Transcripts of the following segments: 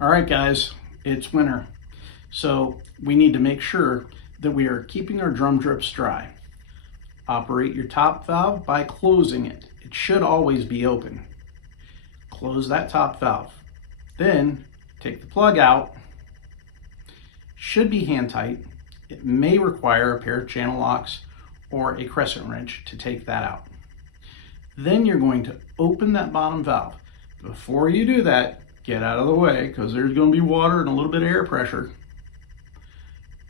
All right, guys, it's winter, so we need to make sure that we are keeping our drum drips dry. Operate your top valve by closing it. It should always be open. Close that top valve. Then take the plug out. Should be hand tight. It may require a pair of channel locks or a crescent wrench to take that out. Then you're going to open that bottom valve. Before you do that, get out of the way because there's going to be water and a little bit of air pressure.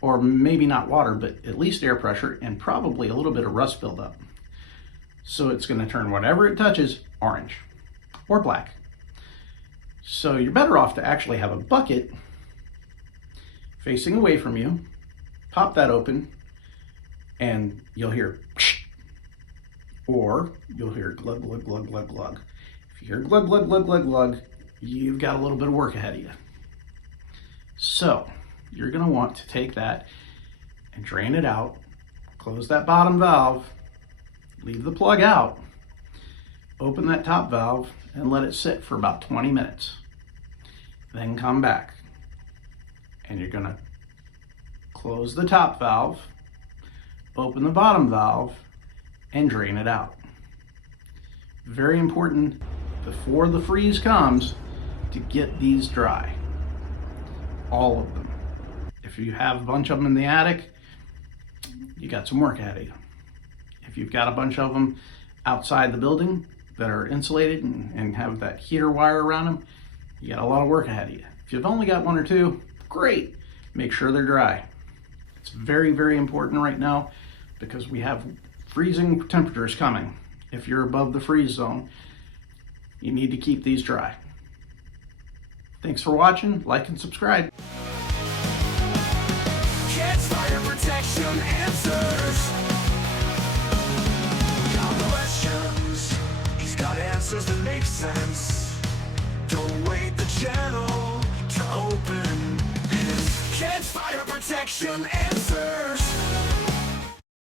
Or maybe not water, but at least air pressure and probably a little bit of rust buildup. So it's going to turn whatever it touches orange or black. So you're better off to actually have a bucket facing away from you. Pop that open and you'll hear psh, or you'll hear glug, glug, glug, glug, glug. If you hear glug, glug, glug, glug, glug, you've got a little bit of work ahead of you. So you're going to want to take that and drain it out, close that bottom valve, leave the plug out, open that top valve, and let it sit for about 20 minutes. Then come back, and you're going to close the top valve, open the bottom valve, and drain it out. Very important before the freeze comes to get these dry, all of them. If you have a bunch of them in the attic, you got some work ahead of you. If you've got a bunch of them outside the building that are insulated and have that heater wire around them, you got a lot of work ahead of you. If you've only got one or two, great. Make sure they're dry. It's very, very important right now because we have freezing temperatures coming. If you're above the freeze zone, you need to keep these dry. Thanks for watching. Like and subscribe. Cat's Fire Protection answers your questions. He's got answers that make sense. Don't wait the channel to open his Cat's Fire Protection answers.